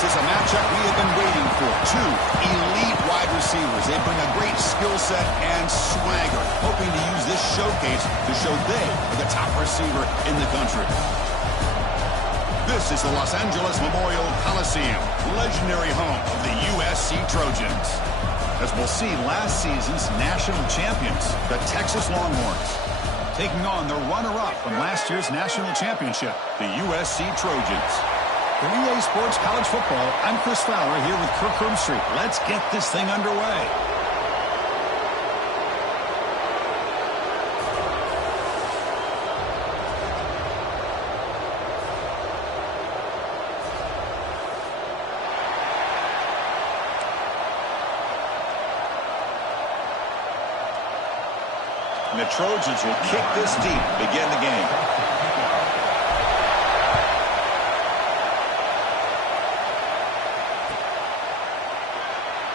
This is a matchup we have been waiting for. Two elite wide receivers. They bring a great skill set and swagger, hoping to use this showcase to show they are the top receiver in the country. This is the Los Angeles Memorial Coliseum, legendary home of the USC Trojans. As we'll see, last season's national champions, the Texas Longhorns, taking on the runner-up from last year's national championship, the USC Trojans. For EA Sports College Football, I'm Chris Fowler here with Kirk Herbstreit. Let's get this thing underway. And the Trojans will kick this deep, begin the game.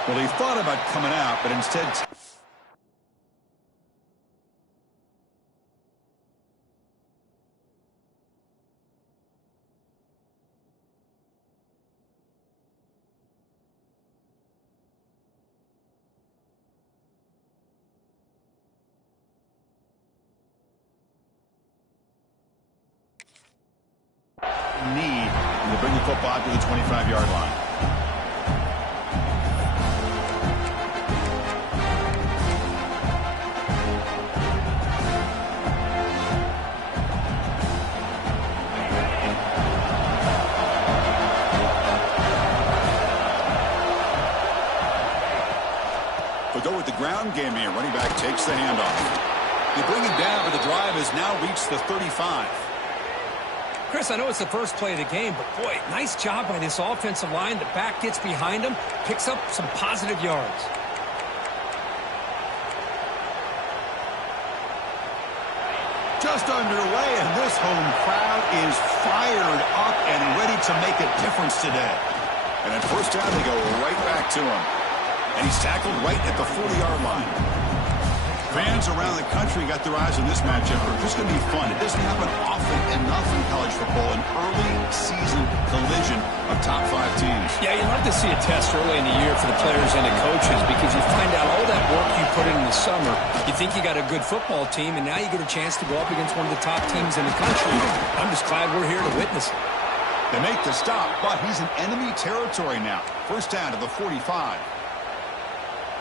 Well, he thought about coming out, but instead... need to bring the football to the 25-yard line. We'll go with the ground game here. Running back takes the handoff. They bring him down, but the drive has now reached the 35. Chris, I know it's the first play of the game, but boy, nice job by this offensive line. The back gets behind him, picks up some positive yards. Just underway, and this home crowd is fired up and ready to make a difference today. And at first down, they go right back to him. And he's tackled right at the 40-yard line. Fans around the country got their eyes on this matchup. It's going to be fun. It doesn't happen often enough in college football, an early season collision of top 5 teams. Yeah, you love to see a test early in the year for the players and the coaches because you find out all that work you put in the summer. You think you got a good football team, and now you get a chance to go up against one of the top teams in the country. I'm just glad we're here to witness it. They make the stop, but he's in enemy territory now. First down to the 45.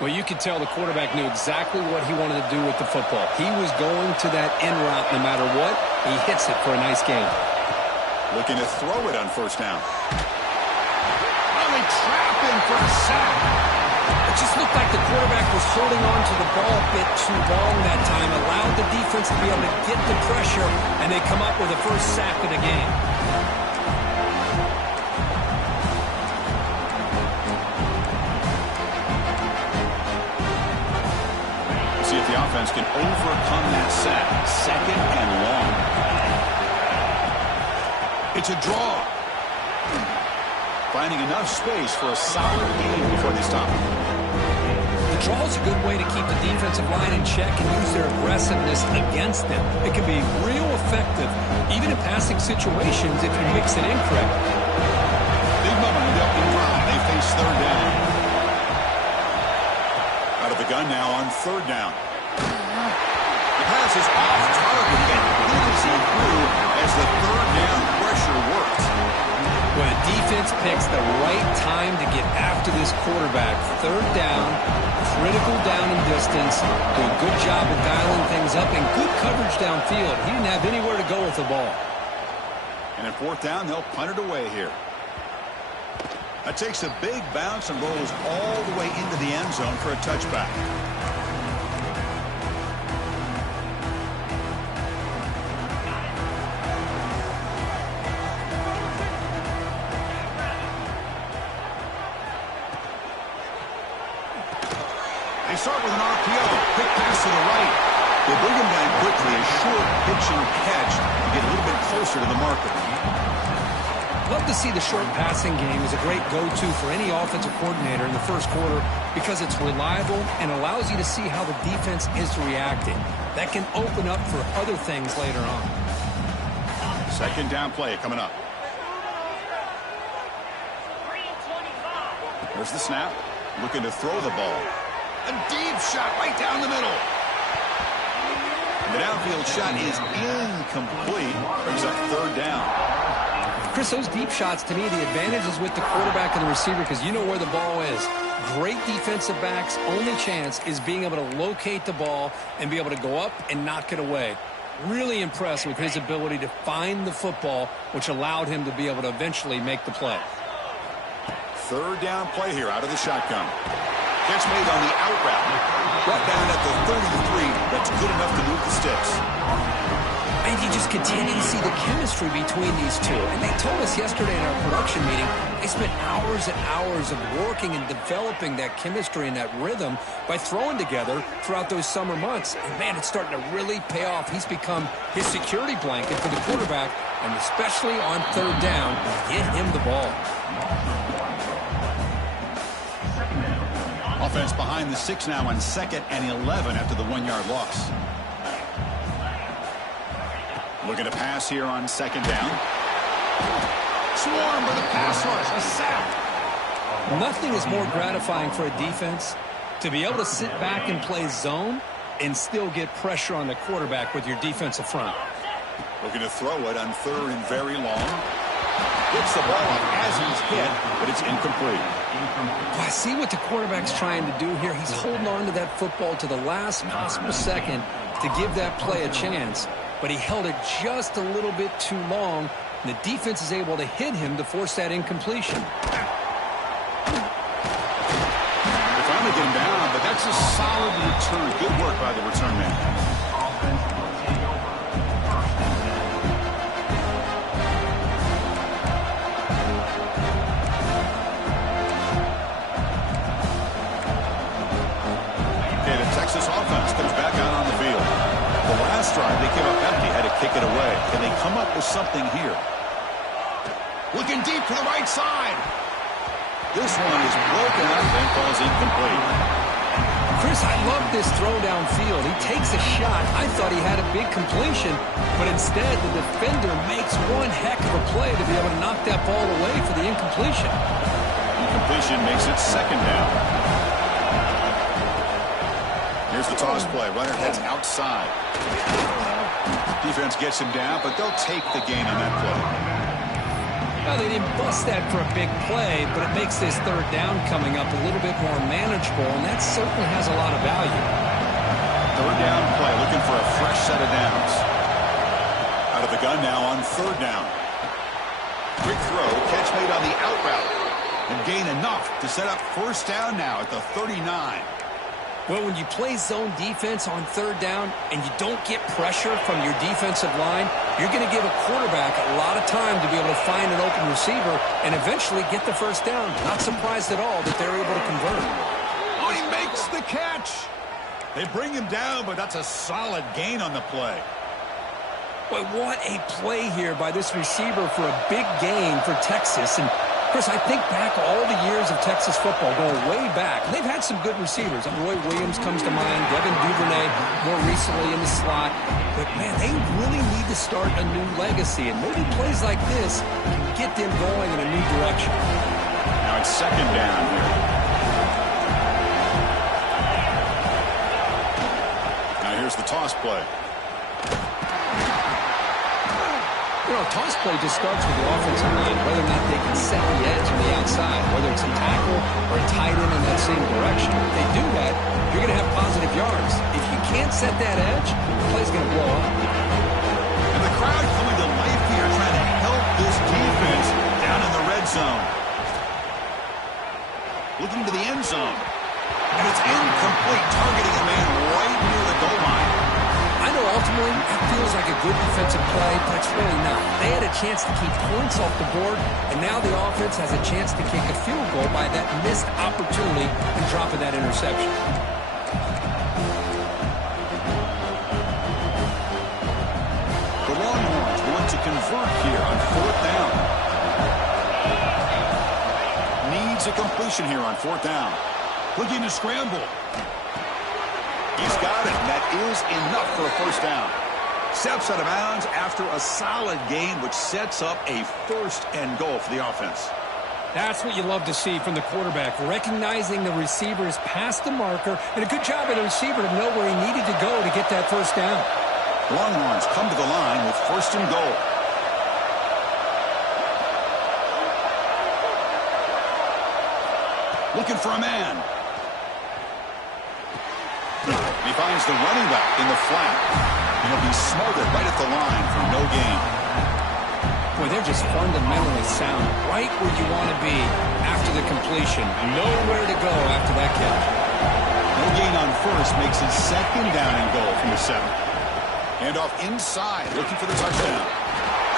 Well, you could tell the quarterback knew exactly what he wanted to do with the football. He was going to that end route no matter what. He hits it for a nice gain. Looking to throw it on first down. Oh, they trap him for a sack. It just looked like the quarterback was holding on to the ball a bit too long that time, allowed the defense to be able to get the pressure, and they come up with the first sack of the game. See if the offense can overcome that sack. Second and long. It's a draw. Finding enough space for a solid gain before they stop him. The draw is a good way to keep the defensive line in check and use their aggressiveness against them. It can be real effective, even in passing situations if you mix it in correctly. Big moment in the opening drive. They face third down. Out of the gun now on third down. The pass is off target and cruising through as the third down pressure works. When a defense picks the right time to get after this quarterback, third down, critical down and distance, do a good job of dialing things up, and good coverage downfield. He didn't have anywhere to go with the ball. And at fourth down, they'll punt it away here. That takes a big bounce and rolls all the way into the end zone for a touchback. They start with an RPO. Quick pass to the right. They bring him down quickly. A short pitch and catch to get a little bit closer to the marker. Love to see the short passing game as a great go-to for any offensive coordinator in the first quarter because it's reliable and allows you to see how the defense is reacting. That can open up for other things later on. Second down play coming up. There's the snap. Looking to throw the ball. A deep shot right down the middle. The downfield shot is incomplete. Brings up third down. Chris, those deep shots, to me, the advantage is with the quarterback and the receiver because you know where the ball is. Great defensive backs' only chance is being able to locate the ball and be able to go up and knock it away. Really impressed with his ability to find the football, which allowed him to be able to eventually make the play. Third down play here out of the shotgun. Catch made on the out route. Brought down at the 33. That's good enough to move the sticks. And you just continue to see the chemistry between these two. And they told us yesterday in our production meeting, they spent hours and hours of working and developing that chemistry and that rhythm by throwing together throughout those summer months. And, man, it's starting to really pay off. He's become his security blanket for the quarterback, and especially on third down, get him the ball. Offense behind the 6 now on 2nd and 11 after the 1-yard loss. Looking to pass here on 2nd down. Swarm with a pass rush, a sack. Nothing is more gratifying for a defense to be able to sit back and play zone and still get pressure on the quarterback with your defensive front. Looking to throw it on 3rd and very long. Gets the ball up as he's hit, but it's incomplete. Well, I see what the quarterback's trying to do here. He's holding on to that football to the last possible second to give that play a chance. But he held it just a little bit too long. And the defense is able to hit him to force that incompletion. They finally get him down, but that's a solid return. Good work by the return man. Texas offense comes back out on the field. The last drive they came up empty, had to kick it away. Can they come up with something here? Looking deep to the right side. This one is broken up and falls incomplete. Chris, I love this throw downfield. He takes a shot. I thought he had a big completion, but instead the defender makes one heck of a play to be able to knock that ball away for the incompletion. Incompletion makes it 2nd down. Here's the toss play. Runner heads outside. Defense gets him down, but they'll take the gain on that play. Well, they didn't bust that for a big play, but it makes this 3rd down coming up a little bit more manageable, and that certainly has a lot of value. 3rd down play, looking for a fresh set of downs. Out of the gun now on 3rd down. Quick throw, catch made on the out route, and gain enough to set up 1st down now at the 39. Well, when you play zone defense on 3rd down and you don't get pressure from your defensive line, you're going to give a quarterback a lot of time to be able to find an open receiver and eventually get the 1st down. Not surprised at all that they're able to convert. Oh, he makes the catch. They bring him down, but that's a solid gain on the play. Boy, what a play here by this receiver for a big gain for Texas. And Chris, I think back all the years of Texas football, going way back. They've had some good receivers. Roy Williams comes to mind, Devin Duvernay more recently in the slot. But, man, they really need to start a new legacy. And maybe plays like this can get them going in a new direction. Now it's 2nd down here. Now here's the toss play. You know, a toss play just starts with the offensive line, whether or not they can set the edge on the outside, whether it's a tackle or a tight end in that same direction. If they do that, you're going to have positive yards. If you can't set that edge, the play's going to blow up. And the crowd coming to life here, trying to help this defense down in the red zone. Looking to the end zone. And it's incomplete, targeting a man right near the goal line. I know ultimately that feels like a good defensive play, but it's really not. They had a chance to keep points off the board, and now the offense has a chance to kick a field goal by that missed opportunity and dropping that interception. The Longhorns want to convert here on 4th down. Needs a completion here on 4th down. Looking to scramble. He's got it, and that is enough for a 1st down. Steps out of bounds after a solid gain, which sets up a 1st and goal for the offense. That's what you love to see from the quarterback, recognizing the receiver is past the marker, and a good job of the receiver to know where he needed to go to get that first down. Longhorns come to the line with first and goal. Looking for a man. He finds the running back in the flat. He'll be smothered right at the line for no gain. Boy, they're just fundamentally sound, right where you want to be after the completion. Nowhere to go after that catch. No gain on first makes it second down and goal from the 7. And off inside, looking for the touchdown.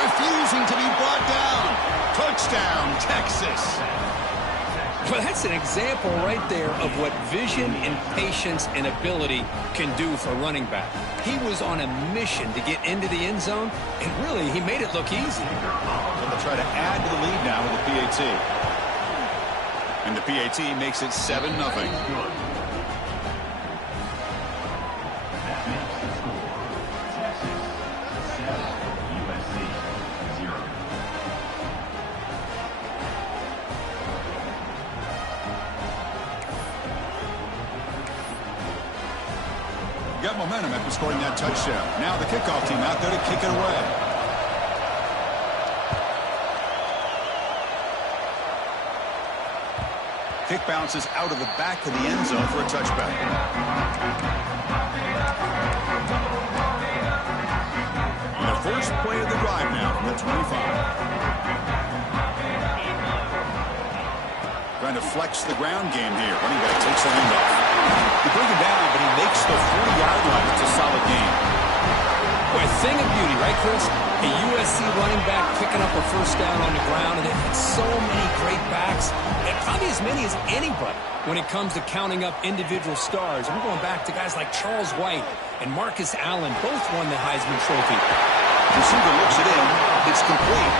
Refusing to be brought down. Touchdown, Texas. Well, that's an example right there of what vision and patience and ability can do for a running back. He was on a mission to get into the end zone, and really, he made it look easy. And they'll try to add to the lead now with the PAT. And the PAT makes it 7-0. Got momentum after scoring that touchdown. Now the kickoff team out there to kick it away. Kick bounces out of the back of the end zone for a touchback. And the first play of the drive now from the 25. Trying to flex the ground game here. Running back takes the handoff. They bring him down, but he makes the 40-yard line. It's a solid game. Boy, a thing of beauty, right, Chris? A USC running back picking up a first down on the ground, and they've had so many great backs, and probably as many as anybody when it comes to counting up individual stars. I'm going back to guys like Charles White and Marcus Allen. Both won the Heisman Trophy. Receiver looks it in. It's complete.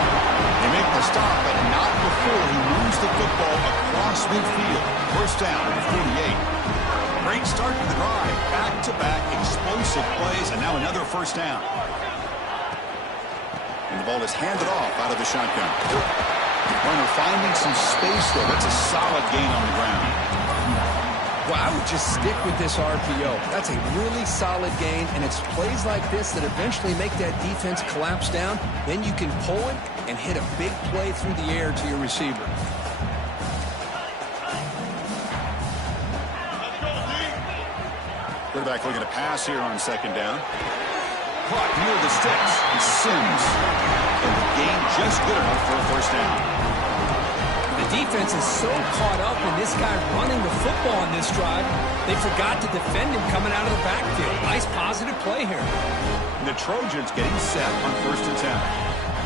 They make the stop, but not before he moves the football across midfield. First down at the 48. Great start to the drive. Back-to-back explosive plays, and now another first down. And the ball is handed off out of the shotgun. Runner finding some space there. That's a solid gain on the ground. Well, I would just stick with this RPO. That's a really solid gain, and it's plays like this that eventually make that defense collapse down. Then you can pull it and hit a big play through the air to your receiver. Quarterback looking to pass here on second down. Caught near the sticks. It's Sims. And the gain just good enough for a first down. The defense is so caught up in this guy running the football on this drive, they forgot to defend him coming out of the backfield. Nice positive play here. And the Trojans getting set on first and 10.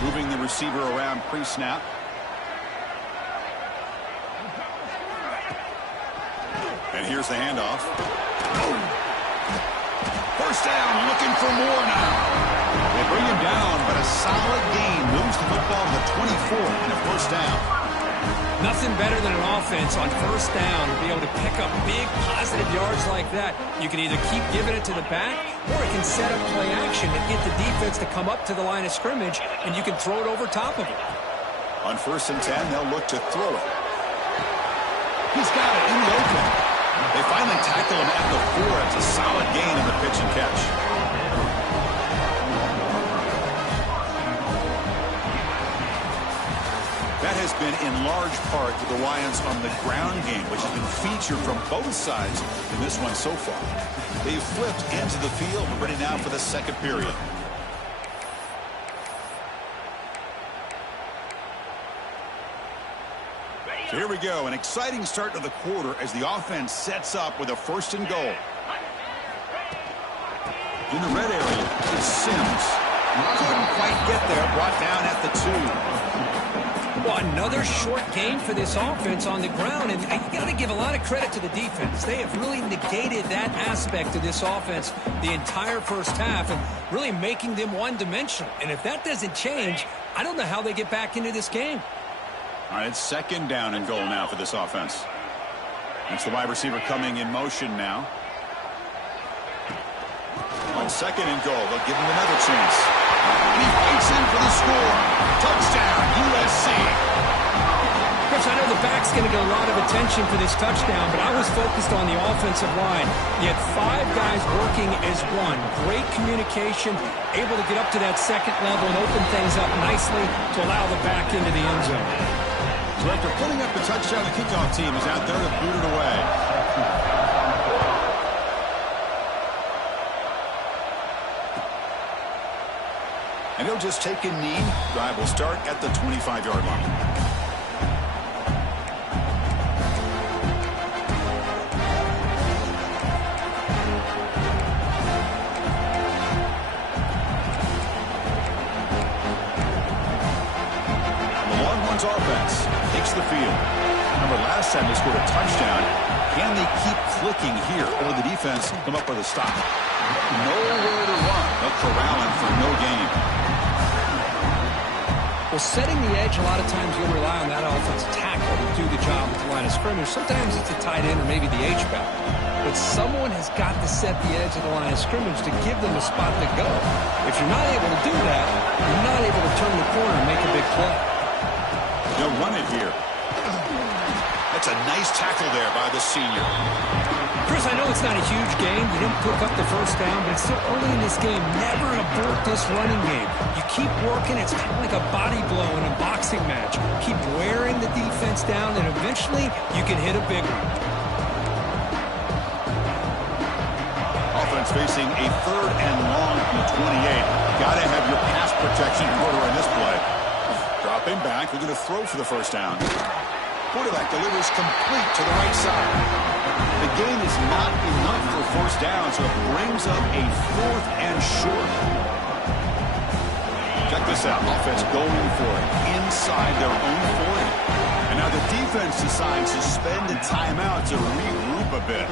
Moving the receiver around pre-snap. And here's the handoff. First down, looking for more now. They bring him down, but a solid gain moves the football to the 24 and a first down. Nothing better than an offense on first down to be able to pick up big positive yards like that. You can either keep giving it to the back, or it can set up play action and get the defense to come up to the line of scrimmage, and you can throw it over top of it. On first and 10, they'll look to throw it. He's got it in the open. They finally tackle him at the 4. It's a solid gain on the pitch and catch. That has been in large part the reliance on the ground game, which has been featured from both sides in this one so far. They've flipped into the field, ready now for the second period. So here we go, an exciting start to the quarter as the offense sets up with a first and goal. In the red area, it's Sims. Couldn't quite get there, brought down at the 2. Well, another short gain for this offense on the ground, and you got to give a lot of credit to the defense. They have really negated that aspect of this offense the entire first half and really making them one-dimensional. And if that doesn't change, I don't know how they get back into this game. All right, it's second down and goal now for this offense. It's the wide receiver coming in motion now. On second and goal, they'll give him another chance. And he fights in for the score. Touchdown, USC. But Coach, I know the back's going to get a lot of attention for this touchdown, but I was focused on the offensive line. You had 5 guys working as one. Great communication, able to get up to that second level and open things up nicely to allow the back into the end zone. So after putting up the touchdown, the kickoff team is out there to boot it away. And he'll just take a knee. Drive will start at the 25-yard line. Offense takes the field. Remember, last time they scored a touchdown. Can they keep clicking here, or the defense come up with a stop? Nowhere to run. They'll corral him for no gain. Well, setting the edge, a lot of times you'll rely on that offensive tackle to do the job at the line of scrimmage. Sometimes it's a tight end or maybe the H-back. But someone has got to set the edge of the line of scrimmage to give them a spot to go. If you're not able to do that, you're not able to turn the corner and make a big play. They'll run it here. That's a nice tackle there by the senior. Chris, I know it's not a huge game. You didn't pick up the first down, but it's still early in this game. Never abort this running game. You keep working. It's kind of like a body blow in a boxing match. Keep wearing the defense down, and eventually you can hit a big one. Offense facing a 3rd and long from the 28. Got to have your pass protection in order in this play. Dropping back, we're going to throw for the first down. Quarterback delivers complete to the right side. The gain is not enough for first down, so it brings up a 4th and short. Check this out. Offense going for it inside their own 40. And now the defense decides to spend a timeout to regroup a bit.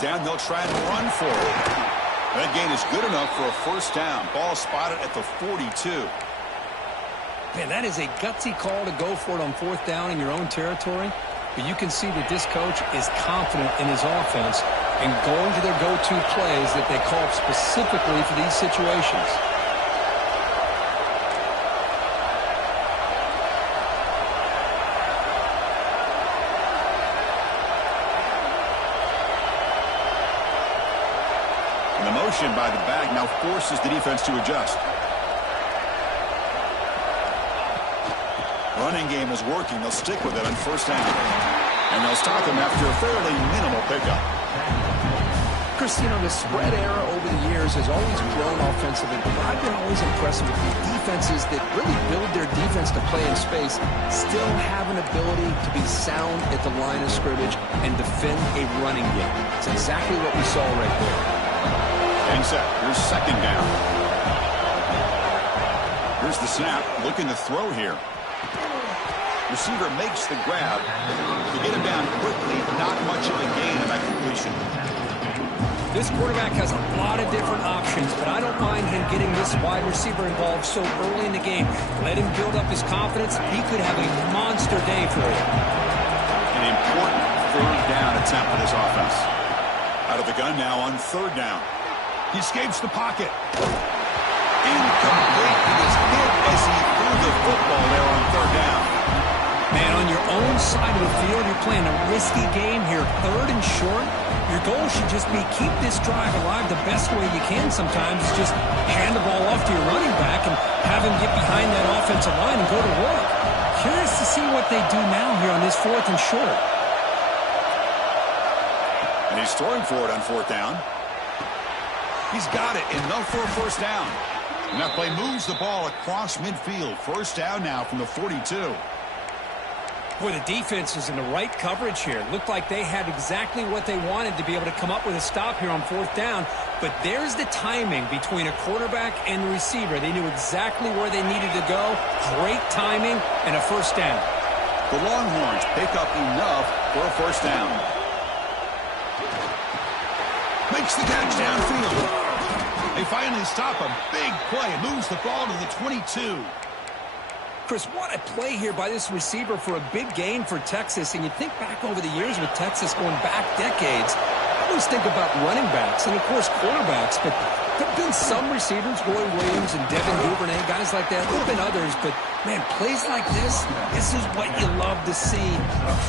Down, they'll try and run for it. That gain is good enough for a first down. Ball spotted at the 42. Man, that is a gutsy call to go for it on 4th down in your own territory. But you can see that this coach is confident in his offense and going to their go-to plays that they call specifically for these situations. By the back now forces the defense to adjust. Running game is working. They'll stick with it on first down. And they'll stop him after a fairly minimal pickup. Chris, you know, the spread era over the years has always grown offensively, but I've been always impressed with the defenses that really build their defense to play in space, still have an ability to be sound at the line of scrimmage and defend a running game. It's exactly what we saw right there. And set. Here's second down. Here's the snap. Looking to throw here. Receiver makes the grab. To get him down quickly, not much of a gain in that completion. This quarterback has a lot of different options, but I don't mind him getting this wide receiver involved so early in the game. Let him build up his confidence. He could have a monster day for you. An important 3rd down attempt for this offense. Out of the gun now on 3rd down. He escapes the pocket. Incomplete. He was hit as he threw the football there on 3rd down. Man, on your own side of the field, you're playing a risky game here. 3rd and short. Your goal should just be keep this drive alive the best way you can sometimes. Just hand the ball off to your running back and have him get behind that offensive line and go to work. Curious to see what they do now here on this 4th and short. And he's throwing for it on 4th down. He's got it. Enough for a first down. And that play moves the ball across midfield. First down now from the 42. Boy, the defense is in the right coverage here. Looked like they had exactly what they wanted to be able to come up with a stop here on 4th down. But there's the timing between a quarterback and the receiver. They knew exactly where they needed to go. Great timing and a first down. The Longhorns pick up enough for a first down. Makes the catch downfield. They finally stop a big play. Moves the ball to the 22. Chris, what a play here by this receiver for a big gain for Texas. And you think back over the years with Texas going back decades, I always think about running backs and, of course, quarterbacks. But there have been some receivers, Roy Williams and Devin Duvernay, guys like that. There have been others, but, man, plays like this is what you love to see.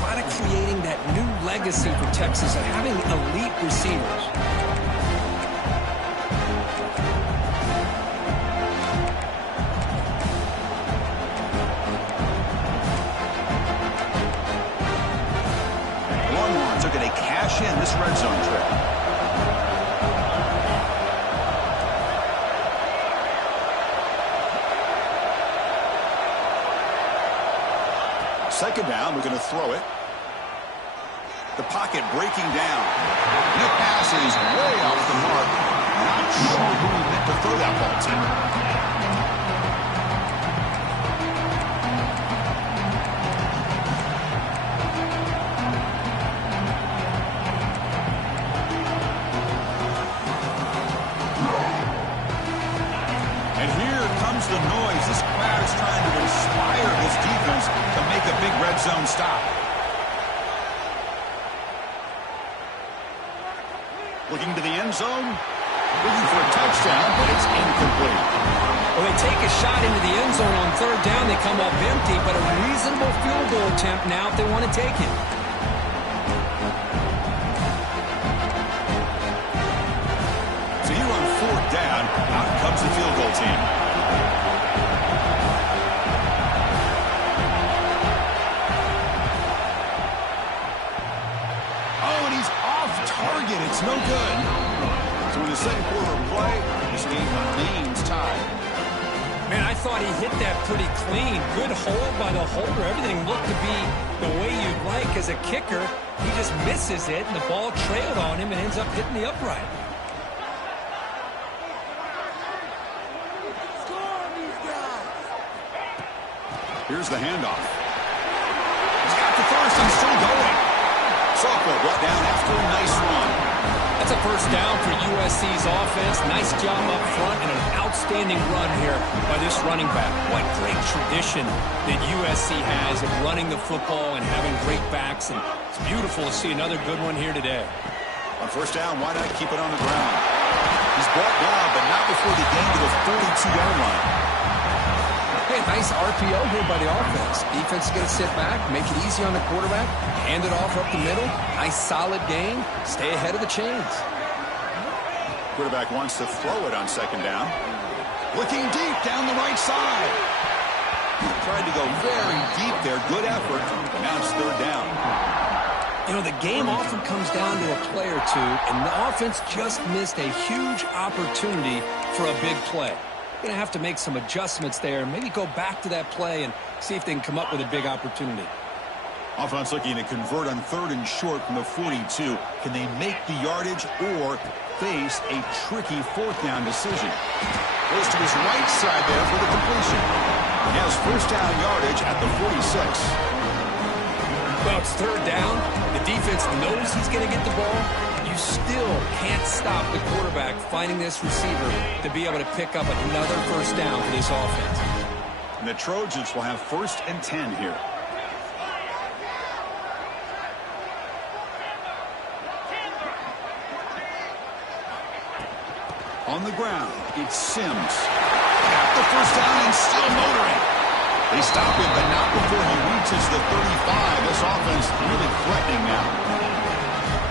Kind of creating that new legacy for Texas of having elite receivers. In this red zone trip. Second down, we're going to throw it. The pocket breaking down. And the pass is way off the mark. Not sure who he meant to throw that ball to. The noise. This crowd is trying to inspire this defense to make a big red zone stop. Looking to the end zone. Looking for a touchdown, but it's incomplete. Well, they take a shot into the end zone on third down. They come up empty, but a reasonable field goal attempt now if they want to take it. So here on fourth down, out comes the field goal team. It's no good. So in the second quarter of play, this game remains tied. Man, I thought he hit that pretty clean. Good hold by the holder. Everything looked to be the way you'd like as a kicker. He just misses it, and the ball trailed on him and ends up hitting the upright. Here's the handoff. He's got the first and still going. Softball brought down after a nice run. That's a first down for USC's offense. Nice job up front and an outstanding run here by this running back. What great tradition that USC has of running the football and having great backs. And it's beautiful to see another good one here today. On first down, why not keep it on the ground? He's brought down, but not before the gain to the 42-yard line. Hey, nice RPO here by the offense. Defense is going to sit back, make it easy on the quarterback, hand it off up the middle. Nice solid gain. Stay ahead of the chains. Quarterback wants to throw it on second down. Looking deep down the right side. Tried to go very deep there. Good effort. Now it's third down. You know, the game often comes down to a play or two, and the offense just missed a huge opportunity for a big play. Going to have to make some adjustments there. Maybe go back to that play and see if they can come up with a big opportunity. Offense looking to convert on third and short from the 42. Can they make the yardage or face a tricky fourth down decision? Goes to his right side there for the completion. He has first down yardage at the 46. Well, it's third down. The defense knows he's going to get the ball. You still can't stop the quarterback finding this receiver to be able to pick up another first down for this offense. And the Trojans will have first and 10 here. On the ground, it's Sims. Got the first down and still motoring. They stop him, but not before he reaches the 35. This offense really threatening now.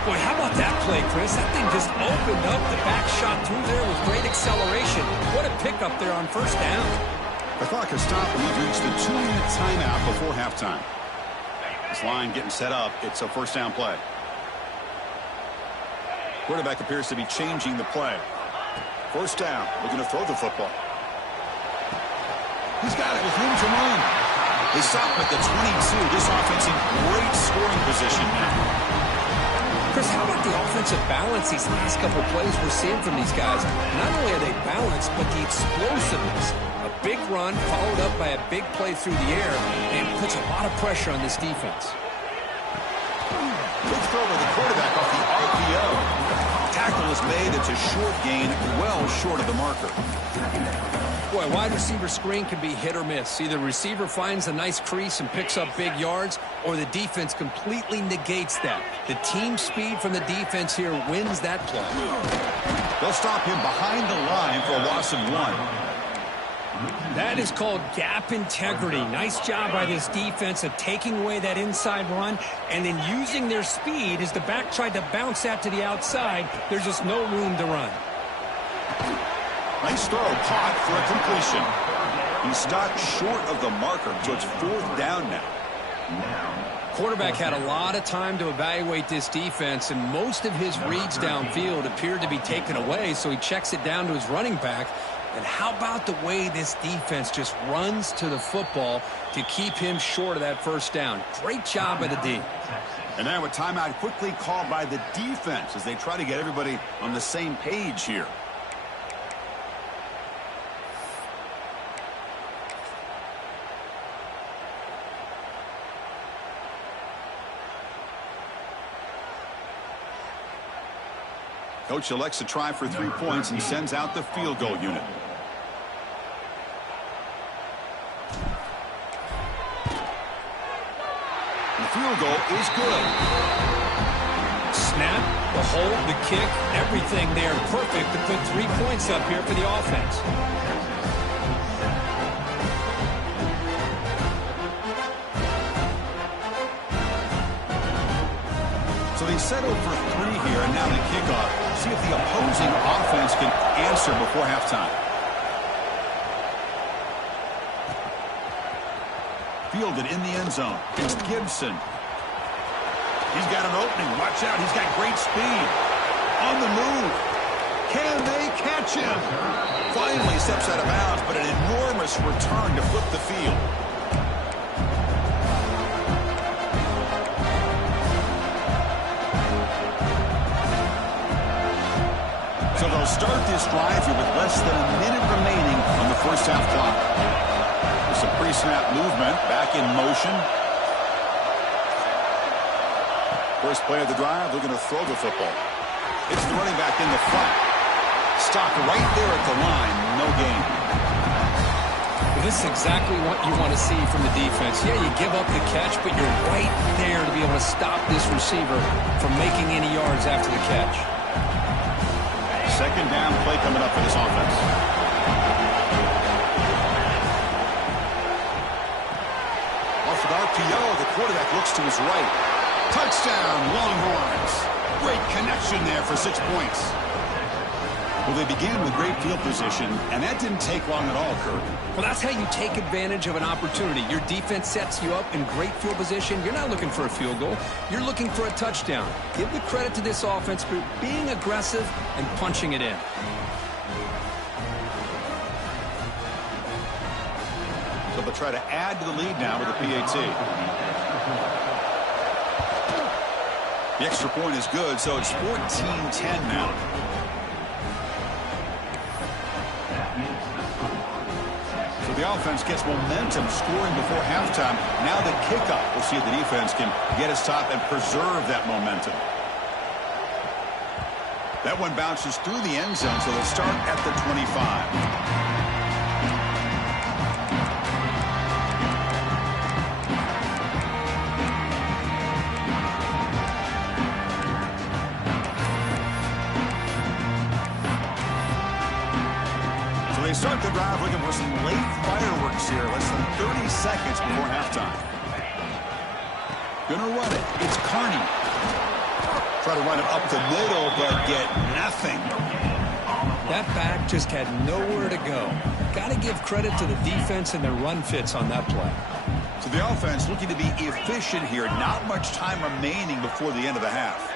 Boy, how about that play, Chris? That thing just opened up. The back shot through there with great acceleration. What a pickup there on first down. The clock has stopped, and we've reached the 2-minute timeout before halftime. This line getting set up. It's a first down play. Quarterback appears to be changing the play. First down. Looking to throw the football. He's got it with room to run. They stop him at the 22. This offense in great scoring position now. Chris, how about the offensive balance these last couple plays we're seeing from these guys? Not only are they balanced, but the explosiveness. A big run followed up by a big play through the air, and it puts a lot of pressure on this defense. Good throw by the quarterback off the RPO. tackle is made. It's a short gain, well short of the marker. Boy, wide receiver screen can be hit or miss. Either receiver finds a nice crease and picks up big yards, or the defense completely negates that. The team speed from the defense here wins that play. They'll stop him behind the line for a loss of 1. That is called gap integrity. Nice job by this defense of taking away that inside run and then using their speed as the back tried to bounce that to the outside. There's just no room to run. Nice throw, caught for a completion. He stopped short of the marker, so it's 4th down now. Quarterback had a lot of time to evaluate this defense, and most of his reads downfield appeared to be taken away, so he checks it down to his running back. And how about the way this defense just runs to the football to keep him short of that first down? Great job by the D. And now a timeout quickly called by the defense as they try to get everybody on the same page here. Coach elects to try for 3 points and sends out the field goal unit. The field goal is good. Snap, the hold, the kick, everything there perfect to put 3 points up here for the offense. So they settled for 3 here, and now the kickoff. See if the opposing offense can answer before halftime. Fielded in the end zone. It's Gibson. He's got an opening. Watch out. He's got great speed. On the move. Can they catch him? Finally steps out of bounds, but an enormous return to flip the field. So they'll start this drive here with less than a minute remaining on the first half clock. With some pre-snap movement, back in motion. First play of the drive, they're going to throw the football. It's the running back in the front. Stopped right there at the line, no gain. This is exactly what you want to see from the defense. Yeah, you give up the catch, but you're right there to be able to stop this receiver from making any yards after the catch. Second down play coming up for this offense. Off an RPO, the quarterback looks to his right. Touchdown, Longhorns. Great connection there for 6 points. Well, they began with great field position, and that didn't take long at all, Kirk. Well, that's how you take advantage of an opportunity. Your defense sets you up in great field position. You're not looking for a field goal. You're looking for a touchdown. Give the credit to this offense for being aggressive and punching it in. So they'll try to add to the lead now with a PAT. The extra point is good, so it's 14-10 now. So the offense gets momentum scoring before halftime. Now the kickoff. We'll see if the defense can get his top and preserve that momentum. That one bounces through the end zone, so they'll start at the 25. They start the drive looking for some late fireworks here. Less than 30 seconds before halftime. Gonna run it. It's Carney. Try to run it up the middle, but get nothing. That back just had nowhere to go. Got to give credit to the defense and their run fits on that play. So the offense looking to be efficient here. Not much time remaining before the end of the half.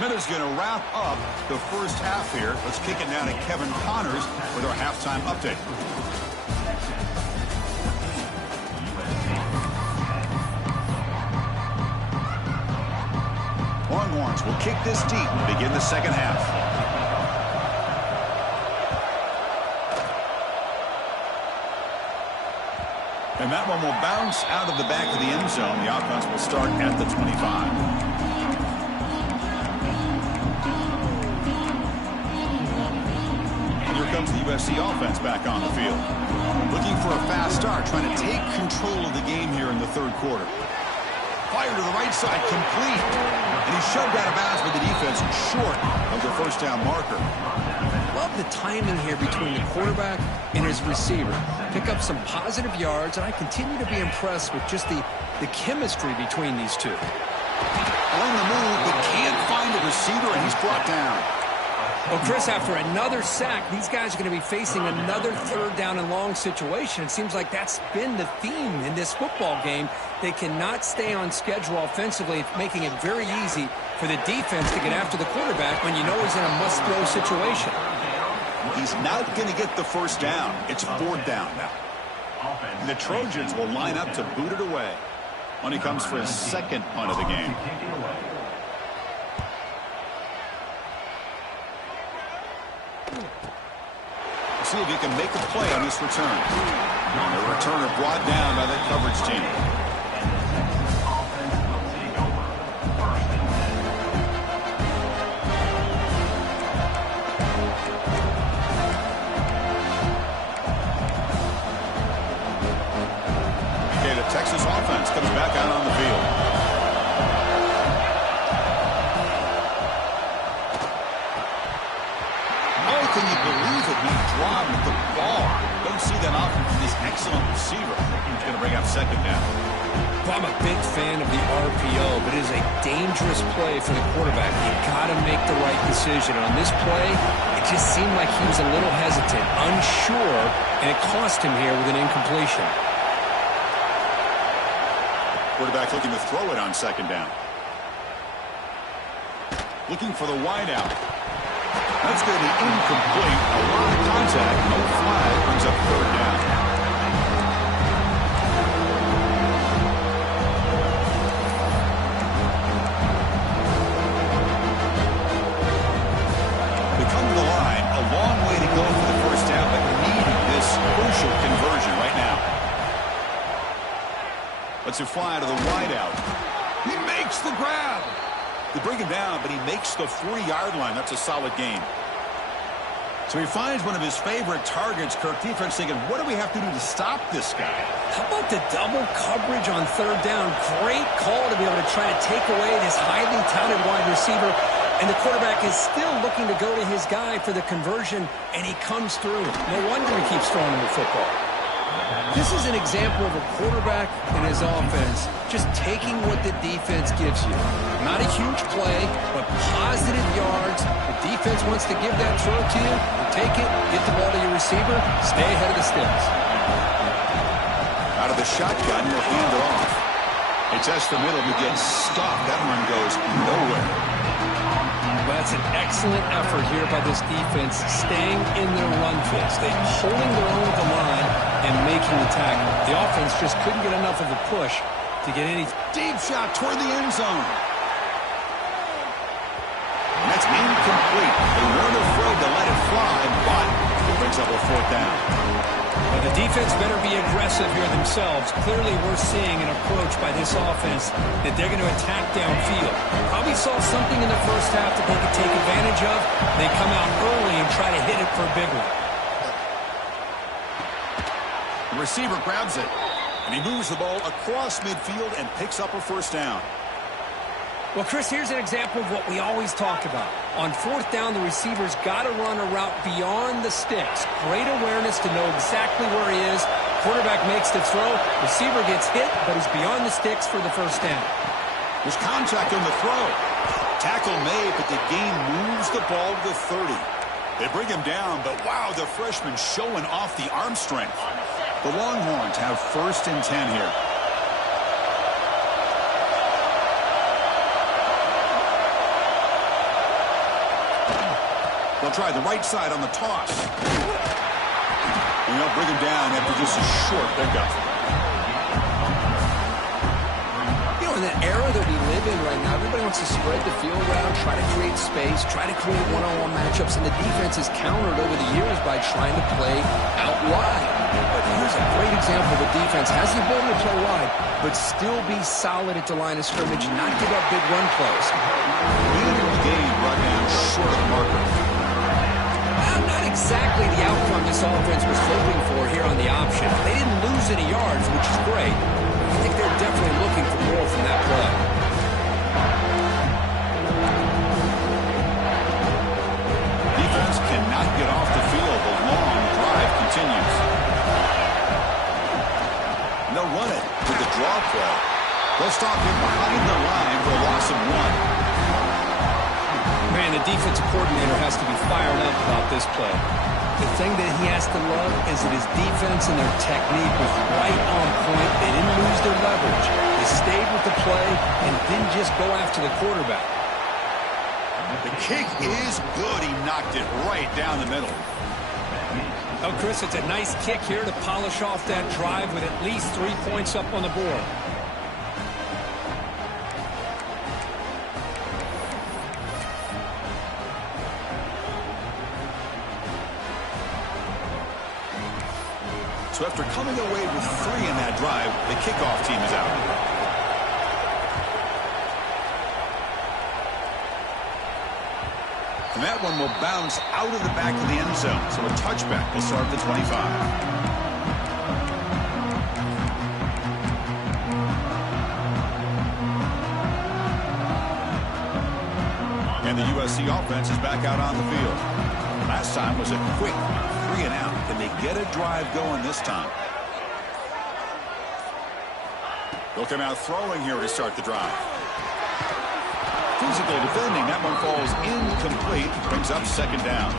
Minute's going to wrap up the first half here. Let's kick it now to Kevin Connors with our halftime update. Longhorns will kick this deep to begin the second half. And that one will bounce out of the back of the end zone. The offense will start at the 25. Comes the USC offense back on the field. Looking for a fast start, trying to take control of the game here in the third quarter. Fire to the right side, complete. And he's shoved out of bounds by the defense short of the first down marker. Love the timing here between the quarterback and his receiver. Pick up some positive yards, and I continue to be impressed with just the chemistry between these two. On the move, but can't find a receiver, and he's brought down. Well, Chris, after another sack, these guys are going to be facing another third down and long situation. It seems like that's been the theme in this football game. They cannot stay on schedule offensively, making it very easy for the defense to get after the quarterback when you know he's in a must-throw situation. He's not going to get the first down. It's fourth down now. And the Trojans will line up to boot it away when he comes for his second punt of the game. See if he can make a play on this return. And the returner brought down by the coverage team. Okay, the Texas offense comes back out on the field. Can you believe it? He dropped the ball. Don't see that often from this excellent receiver. He's going to bring up second down. Well, I'm a big fan of the RPO, but it is a dangerous play for the quarterback. You got to make the right decision. On this play, it just seemed like he was a little hesitant, unsure, and it cost him here with an incompletion. Quarterback looking to throw it on second down. Looking for the wideout. That's going to be incomplete. A lot of contact. No flag. Brings up third down. They come to the line. A long way to go for the first down, but needing this crucial conversion right now. Let's it fly to the wideout. He makes the grab. They bring him down, but he makes the 40-yard line. That's a solid gain. So he finds one of his favorite targets. Kirk, defense thinking, what do we have to do to stop this guy? How about the double coverage on third down? Great call to be able to try to take away this highly touted wide receiver. And the quarterback is still looking to go to his guy for the conversion, and he comes through. No wonder he keeps throwing him the football. This is an example of a quarterback and his offense just taking what the defense gives you. Not a huge play, but positive yards. The defense wants to give that throw to you. You take it, get the ball to your receiver, stay ahead of the sticks. Out of the shotgun, he'll hand it off. It's Estimiddle who gets stopped. That one goes nowhere. Well, that's an excellent effort here by this defense, staying in their run fits. They're holding their own at the line and making the tackle. The offense just couldn't get enough of a push to get any deep shot toward the end zone. And that's incomplete. They weren't afraid to let it fly, but it brings up a fourth down. Well, the defense better be aggressive here themselves. Clearly, we're seeing an approach by this offense that they're going to attack downfield. Probably saw something in the first half that they could take advantage of. They come out early and try to hit it for a big one. The receiver grabs it, and he moves the ball across midfield and picks up a first down. Well, Chris, here's an example of what we always talk about. On fourth down, the receiver's got to run a route beyond the sticks. Great awareness to know exactly where he is. Quarterback makes the throw. Receiver gets hit, but he's beyond the sticks for the first down. There's contact on the throw. Tackle made, but the gain moves the ball to the 30. They bring him down, but wow, the freshman showing off the arm strength. The Longhorns have first and 10 here. They'll try the right side on the toss. And they'll bring him down after just a short pickup. You know, in that era that we live in right now, everybody wants to spread the field around, try to create space, try to create one-on-one matchups, and the defense is countered over the years by trying to play out wide. But here's Here's a great example. The defense has the ability to play wide, but still be solid at the line of scrimmage and not give up big run plays. Leading the game brought down short of the marker. Well, not exactly the outcome this offense was hoping for here on the option. They didn't lose any yards, which is great. I think they're definitely looking for more from that play. Defense cannot get off the field. The long drive continues. And they'll run it with the draw play. They'll stop him behind the line for a loss of 1. Man, the defensive coordinator has to be fired up about this play. The thing that he has to love is that his defense and their technique was right on point. They didn't lose their leverage. They stayed with the play and didn't just go after the quarterback. The kick is good. He knocked it right down the middle. Oh, Chris, it's a nice kick here to polish off that drive with at least 3 points up on the board. So after coming away with 3 in that drive, the kickoff team is out. And that one will bounce out of the back of the end zone. So a touchback will start at the 25. And the USC offense is back out on the field. Last time was a quick 3 and out. Can they get a drive going this time? They'll come out throwing here to start the drive. Physical defending. That one falls incomplete. Brings up second down.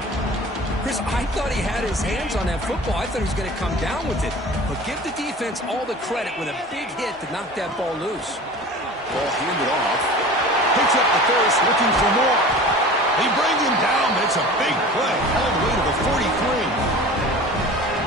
Chris, I thought he had his hands on that football. I thought he was going to come down with it. But give the defense all the credit with a big hit to knock that ball loose. Ball handed off. Picks up the first, looking for more. They bring him down, but it's a big play. All the way to the 43.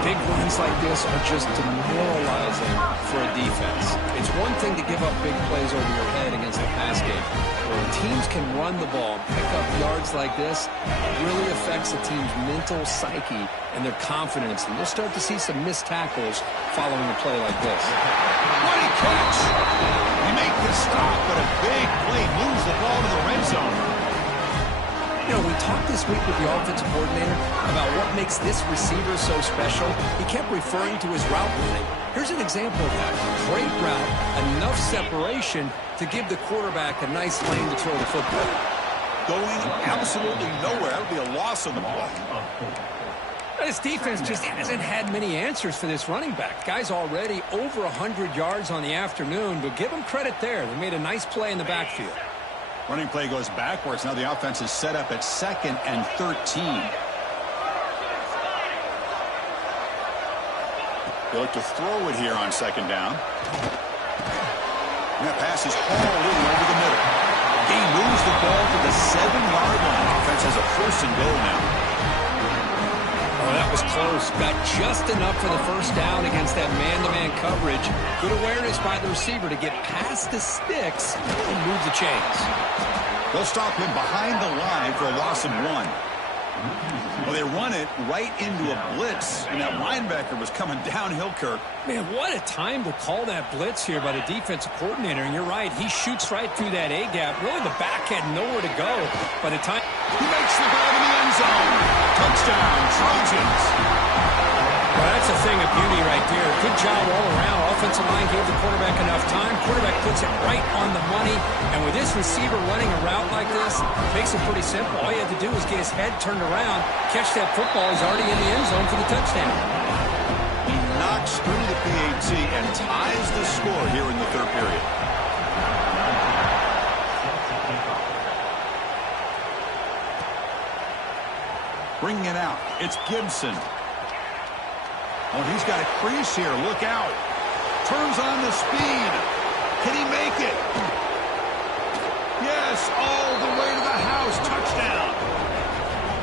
Big runs like this are just demoralizing for a defense. It's one thing to give up big plays over your head against the pass game. When teams can run the ball and pick up yards like this, it really affects the team's mental psyche and their confidence. And you'll start to see some missed tackles following a play like this. What a catch! They make the stop, but a big play moves the ball to the red zone. You know, we talked this week with the offensive coordinator about what makes this receiver so special. He kept referring to his route running. Here's an example of that. Great route, enough separation to give the quarterback a nice lane to throw the football. Going absolutely nowhere. That would be a loss on the ball. This defense just hasn't had many answers for this running back. Guy's already over 100 yards on the afternoon, but give him credit there. They made a nice play in the backfield. Running play goes backwards. Now the offense is set up at 2nd and 13. They look to throw it here on 2nd down. And that pass is hauled in over the middle. He moves the ball to the 7-yard line. Offense has a 1st and goal now. Oh, that was close. Got just enough for the 1st down against that man-to-man coverage. Good awareness by the receiver to get past the sticks and move the chains. They'll stop him behind the line for a loss of 1. Well, they run it right into a blitz, and that linebacker was coming downhill, Kirk. Man, what a time to call that blitz here by the defensive coordinator. And you're right, he shoots right through that A-gap. Really, the back had nowhere to go by the time. He makes the grab in the end zone. Touchdown, Trojans. Well, that's a thing of beauty right there. Good job all around. Offensive line gave the quarterback enough time. Quarterback puts it right on the money. And with this receiver running a route like this, it makes it pretty simple. All you have to do is get his head turned around, catch that football. He's already in the end zone for the touchdown. He knocks through the PAT and ties the score here in the 3rd period. Bringing it out. It's Gibson. Oh, he's got a crease here. Look out. Turns on the speed. Can he make it? Yes, all the way to the house. Touchdown.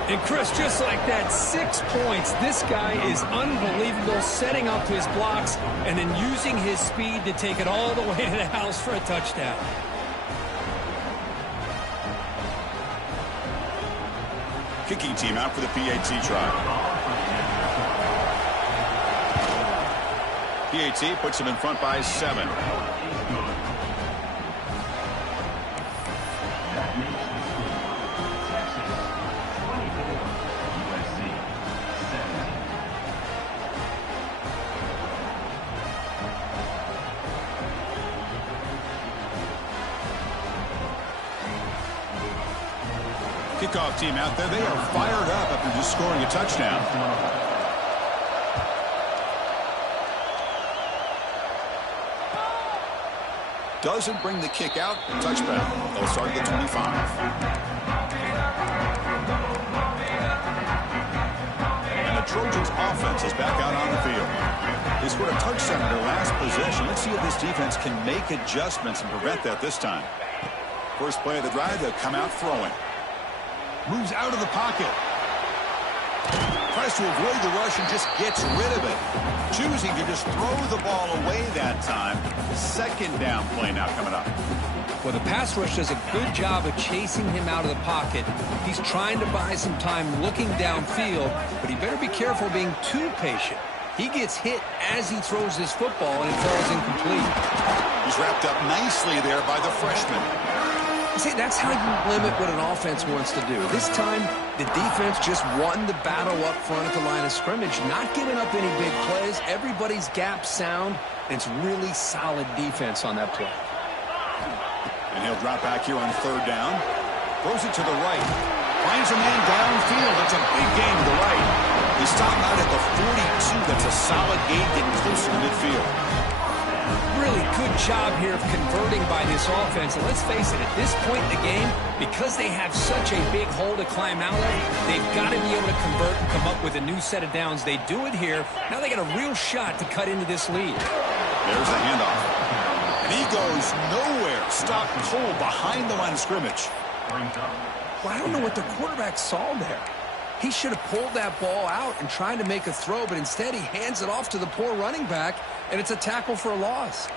And Chris, just like that, 6 points. This guy is unbelievable, setting up his blocks and then using his speed to take it all the way to the house for a touchdown. Kicking team out for the PAT try. PAT puts them in front by 7. Kickoff team out there. They are fired up after just scoring a touchdown. Doesn't bring the kick out. Touchback. They'll start at the 25. And the Trojans offense is back out on the field. They scored a touchdown in their last possession. Let's see if this defense can make adjustments and prevent that this time. First play of the drive, they'll come out throwing. Moves out of the pocket. Tries to avoid the rush and just gets rid of it. Choosing to just throw the ball away that time. Second down play now coming up. Well, the pass rush does a good job of chasing him out of the pocket. He's trying to buy some time looking downfield, but he better be careful being too patient. He gets hit as he throws this football, and it falls incomplete. He's wrapped up nicely there by the freshman. See, that's how you limit what an offense wants to do. This time, the defense just won the battle up front at the line of scrimmage, not giving up any big plays. Everybody's gap sound, and it's really solid defense on that play. And he'll drop back here on third down. Throws it to the right. Finds a man downfield. That's a big gain to the right. He's stopped out at the 42. That's a solid gain getting closer to midfield. Really good job here of converting by this offense. And let's face it, at this point in the game, because they have such a big hole to climb out of, they've got to be able to convert and come up with a new set of downs. They do it here. Now they got a real shot to cut into this lead. There's the handoff. And he goes nowhere. Stopped cold behind the line of scrimmage. Well, I don't know what the quarterback saw there. He should have pulled that ball out and tried to make a throw, but instead he hands it off to the poor running back, and it's a tackle for a loss.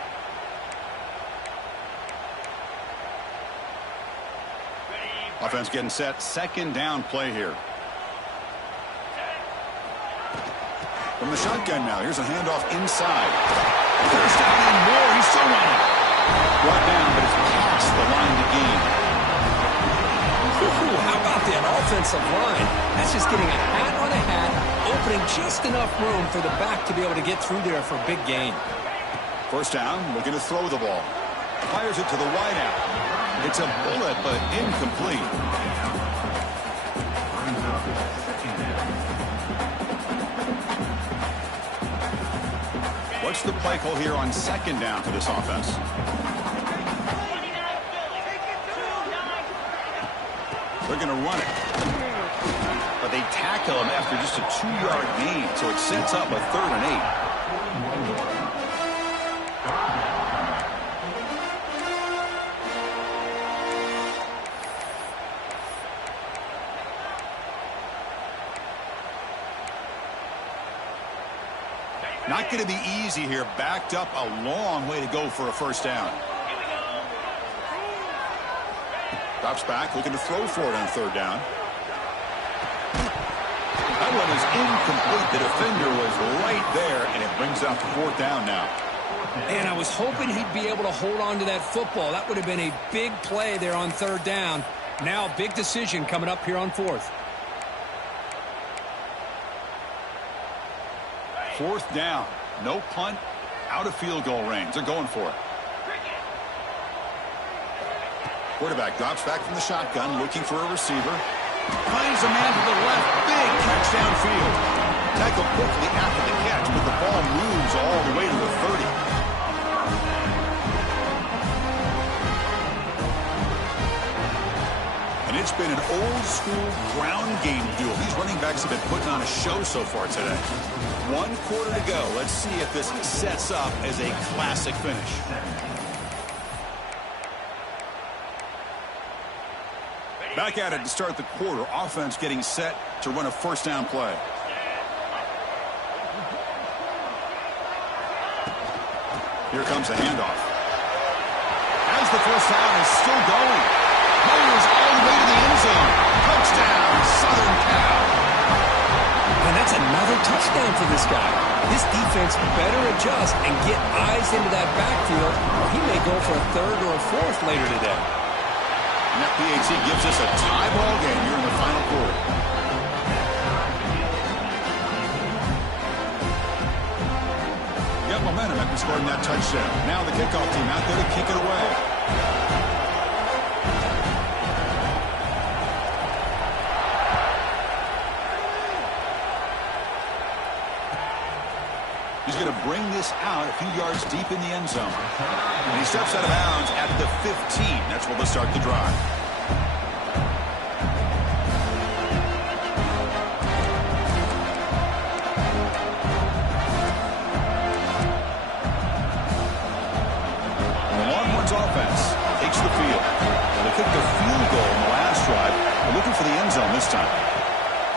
Offense getting set. Second down play here. From the shotgun now. Here's a handoff inside. First down and more. He's still running. Brought down, but it's past the line to gain. Ooh, how about that offensive line? That's just getting a hat on a hat, opening just enough room for the back to be able to get through there for a big gain. First down, looking to throw the ball. Fires it to the wideout. It's a bullet, but incomplete. What's the play call here on second down for this offense? They're going to run it. But they tackle him after just a 2-yard gain, so it sets up a 3rd and 8. Not going to be easy here. Backed up a long way to go for a first down. Drops back, looking to throw for it on third down. That one is incomplete. The defender was right there, and it brings out the 4th down now. Man, I was hoping he'd be able to hold on to that football. That would have been a big play there on third down. Now, big decision coming up here on 4th. 4th down. No punt. Out of field goal range. They're going for it. Quarterback drops back from the shotgun, looking for a receiver. Finds a man to the left. Big catch downfield. Tackle quickly after the catch, but the ball moves all the way to the 30. And it's been an old-school ground game duel. These running backs have been putting on a show so far today. 1 quarter to go. Let's see if this sets up as a classic finish. Back at it to start the quarter. Offense getting set to run a first down play. Here comes the handoff. As the first down is still going. Motors all the way to the end zone. Touchdown, Southern Cal. And that's another touchdown time for this guy. This defense better adjust and get eyes into that backfield, or he may go for a third or a fourth later today. And that PAT gives us a tie ball game here in the final quarter. Got momentum after scoring that touchdown. Now the kickoff team out there to kick it away. He's going to bring this out a few yards deep in the end zone. And he steps out of bounds at the 15. That's where they'll start the drive. The Longhorns offense takes the field. They kicked a field goal in the last drive. They're looking for the end zone this time.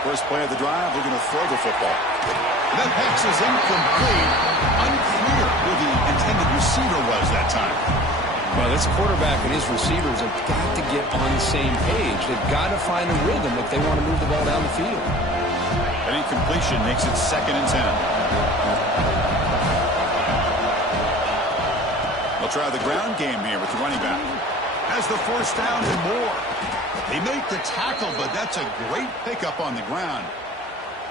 First play of the drive, they're going to throw the football. That pass is incomplete. Unclear who the intended receiver was that time. Well, this quarterback and his receivers have got to get on the same page. They've got to find a rhythm if they want to move the ball down the field. An incompletion makes it 2nd and 10. They'll try the ground game here with the running back. Has the first down and more. They make the tackle, but that's a great pickup on the ground.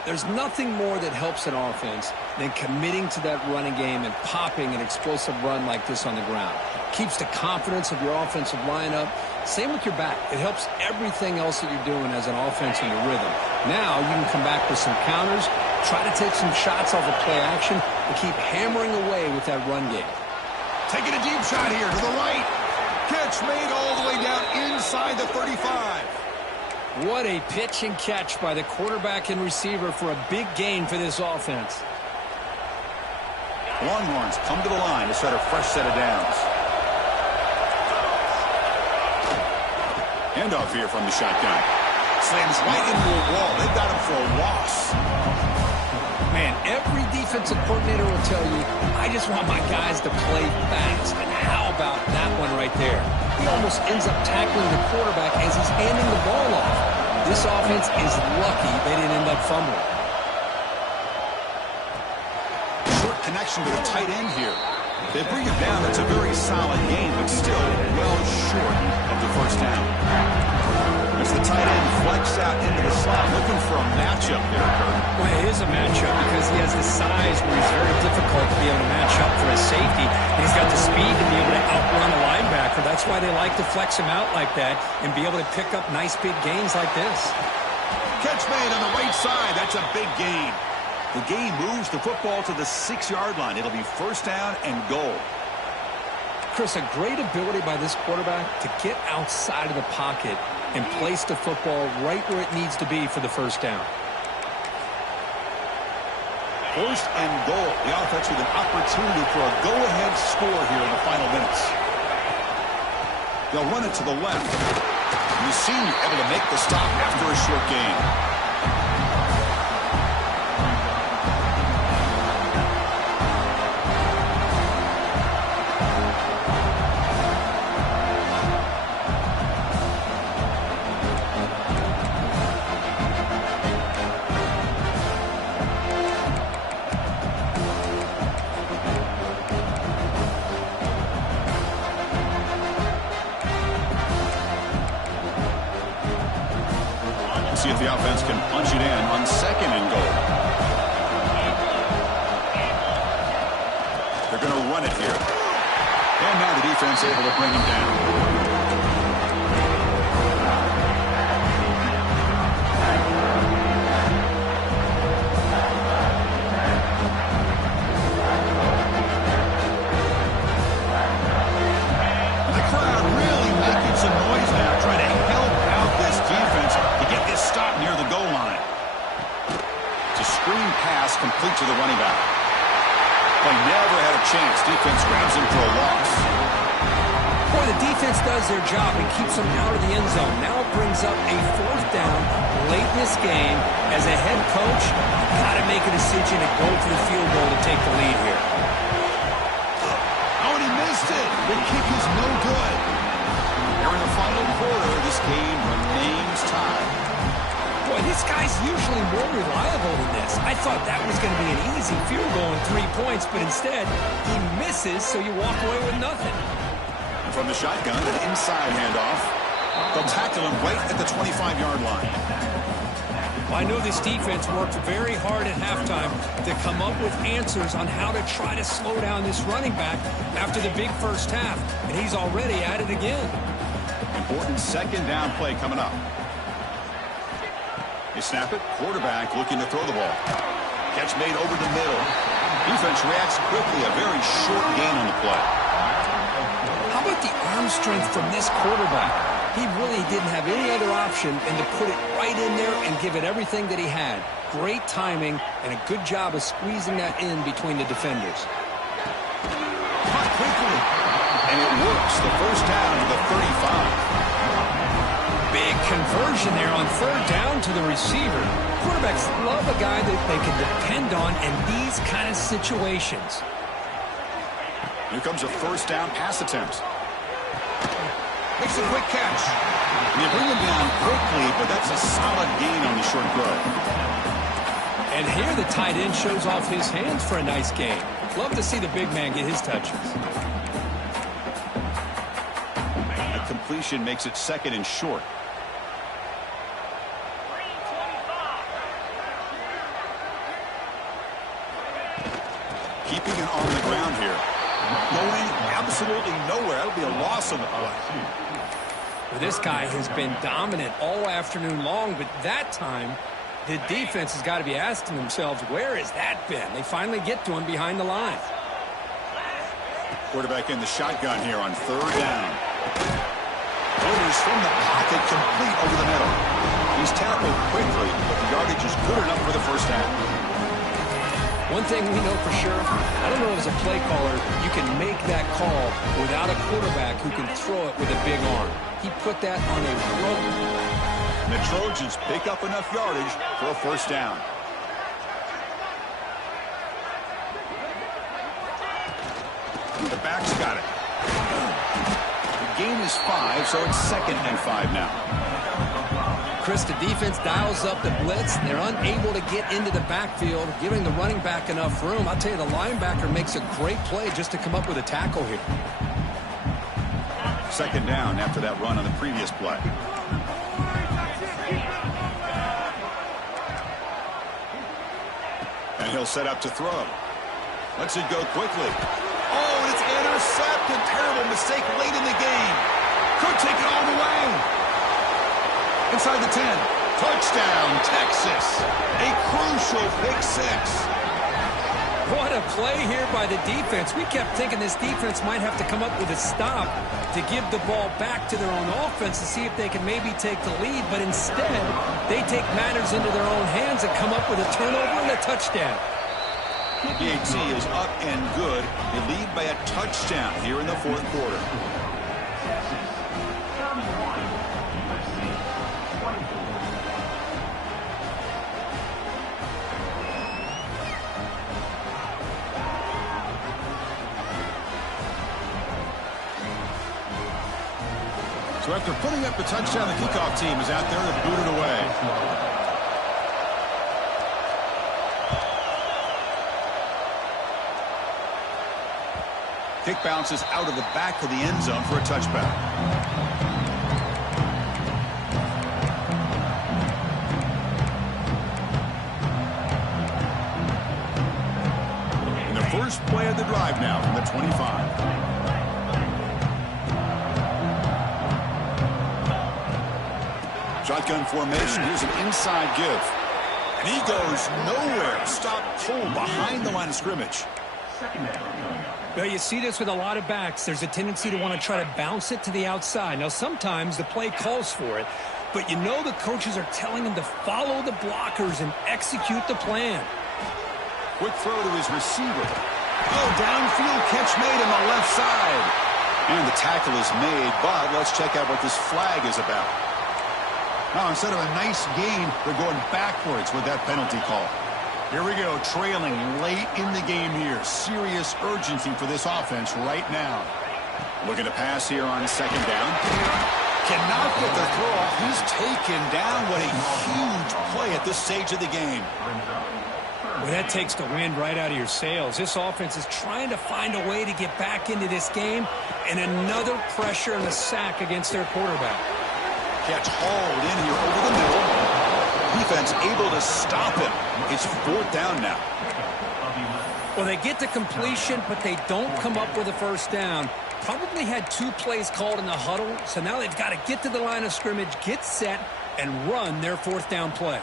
There's nothing more that helps an offense than committing to that running game and popping an explosive run like this on the ground. Keeps the confidence of your offensive lineup. Same with your back. It helps everything else that you're doing as an offense in your rhythm. Now you can come back with some counters, try to take some shots off of play action, and keep hammering away with that run game. Taking a deep shot here to the right. Catch made all the way down inside the 35. What a pitch and catch by the quarterback and receiver for a big gain for this offense. Longhorns come to the line to set a fresh set of downs. Handoff here from the shotgun. Slams right into a wall. They've got him for a loss. Man, every defensive coordinator will tell you, I just want my guys to play fast. And how about that one right there? He almost ends up tackling the quarterback as he's handing the ball off. This offense is lucky they didn't end up fumbling. Short connection to the tight end here. They bring it down. It's a very solid game, but still well short of the first down. As the tight end flex out into the slot, looking for a matchup there, Kurt. Well, it is a matchup because he has the size where he's very difficult to be able to match up for a safety. And he's got the speed to be able to outrun a linebacker. That's why they like to flex him out like that and be able to pick up nice big gains like this. Catch made on the right side. That's a big gain. The game moves the football to the 6-yard line. It'll be first down and goal. Chris, a great ability by this quarterback to get outside of the pocket and place the football right where it needs to be for the first down. First and goal. The offense with an opportunity for a go-ahead score here in the final minutes. They'll run it to the left. And the senior able to make the stop after a short gain. See if the offense can punch it in on second and goal. They're going to run it here. And now the defense able to bring him down. And the crowd really making some noise now, trying to help out this defense to get this stop near the goal line. It's a screen pass complete to the running back. But never had a chance. Defense grabs him for a loss. Boy, the defense does their job and keeps them out of the end zone. Now it brings up a fourth down late in this game. As a head coach, you've got to make a decision to go for the field goal to take the lead here. Oh, and he missed it. The kick is no good. Here in the final quarter, this game remains tied. Boy, this This guy's usually more reliable than this. I thought that was going to be an easy field goal and 3 points, but instead, he misses, so you walk away with nothing. From the shotgun, an inside handoff. They'll tackle him right at the 25-yard line. Well, I know this defense worked very hard at halftime to come up with answers on how to try to slow down this running back after the big first half, and he's already at it again. Important second down play coming up. They snap it. Quarterback looking to throw the ball. Catch made over the middle. Defense reacts quickly. A very short gain on the play. How about the arm strength from this quarterback? He really didn't have any other option than to put it right in there and give it everything that he had. Great timing and a good job of squeezing that in between the defenders. Caught quickly. And it works. The first down to the 35. Big conversion there on third down to the receiver. Quarterbacks love a guy that they can depend on in these kind of situations. Here comes a first down pass attempt. Makes a quick catch. You bring him down quickly, but that's a solid gain on the short throw. And here the tight end shows off his hands for a nice gain. Love to see the big man get his touches. A completion makes it second and short. Keeping it on the ground here. Going absolutely nowhere. That'll be a loss on the play. Well, this guy has been dominant all afternoon long, but that time, the defense has got to be asking themselves, where has that been? They finally get to him behind the line. Quarterback in the shotgun here on third down. Throws from the pocket, complete over the middle. He's tackled quickly, but the yardage is good enough for the first down. One thing we know for sure, I don't know as a play caller, you can make that call without a quarterback who can throw it with a big arm. He put that on a rope. And the Trojans pick up enough yardage for a first down. The back's got it. The gain is 5, so it's second and 5 now. Chris, the defense dials up the blitz. They're unable to get into the backfield, giving the running back enough room. I'll tell you, the linebacker makes a great play just to come up with a tackle here. Second down after that run on the previous play. And he'll set up to throw. Lets it go quickly. Oh, and it's intercepted. Terrible mistake late in the game. Could take it all the way. Inside the 10. Touchdown, Texas. A crucial pick six. What a play here by the defense. We kept thinking this defense might have to come up with a stop to give the ball back to their own offense to see if they can maybe take the lead. But instead, they take matters into their own hands and come up with a turnover and a touchdown. PAT is up and good. They lead by a touchdown here in the fourth quarter. So after putting up the touchdown, the kickoff team is out there to boot it away. Kick bounces out of the back of the end zone for a touchback. And the first play of the drive now from the 25. Shotgun formation. Here's an inside give. And he goes nowhere. Stop cold behind the line of scrimmage. Well, you see this with a lot of backs. There's a tendency to want to try to bounce it to the outside. Now, sometimes the play calls for it, but you know the coaches are telling them to follow the blockers and execute the plan. Quick throw to his receiver. Oh, downfield catch made on the left side. And the tackle is made, but let's check out what this flag is about. Now, instead of a nice gain, they're going backwards with that penalty call. Here we go, trailing late in the game here. Serious urgency for this offense right now. Looking to pass here on second down. cannot get the throw off. He's taken down. What a huge play at this stage of the game. Well, that takes the wind right out of your sails. This offense is trying to find a way to get back into this game, and another pressure and a sack against their quarterback. Catch hauled in here over the middle. Defense able to stop him. It's 4th down now. Well, they get to completion, but they don't come up with a first down. Probably had 2 plays called in the huddle, so now they've got to get to the line of scrimmage, get set, and run their 4th down play.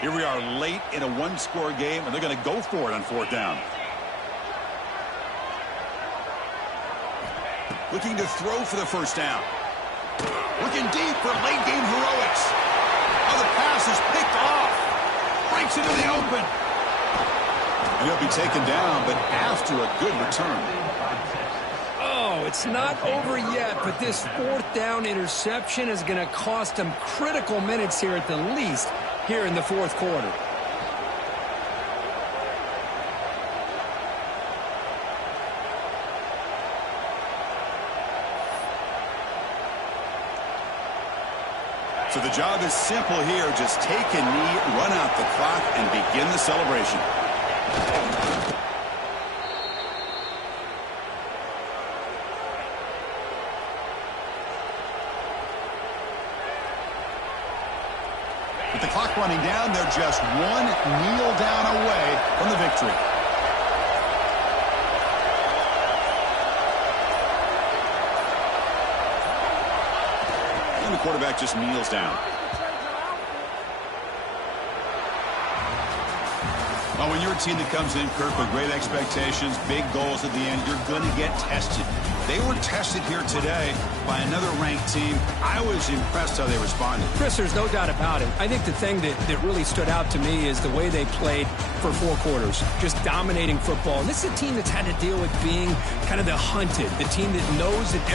Here we are late in a 1-score game, and they're going to go for it on 4th down. Looking to throw for the first down. Looking deep for late game heroics. Oh, the pass is picked off. Breaks into the open. And he'll be taken down, but after a good return. Oh, it's not over yet, but this 4th down interception is going to cost them critical minutes here at the least here in the 4th quarter. So the job is simple here. Just take a knee, run out the clock, and begin the celebration. With the clock running down, they're just 1 kneel down away from the victory. And the quarterback just kneels down. Well, when you're a team that comes in, Kirk, with great expectations, big goals at the end, you're going to get tested. They were tested here today by another ranked team. I was impressed how they responded. Chris, there's no doubt about it. I think the thing that really stood out to me is the way they played for 4 quarters, just dominating football. And this is a team that's had to deal with being kind of the hunted, the team that knows that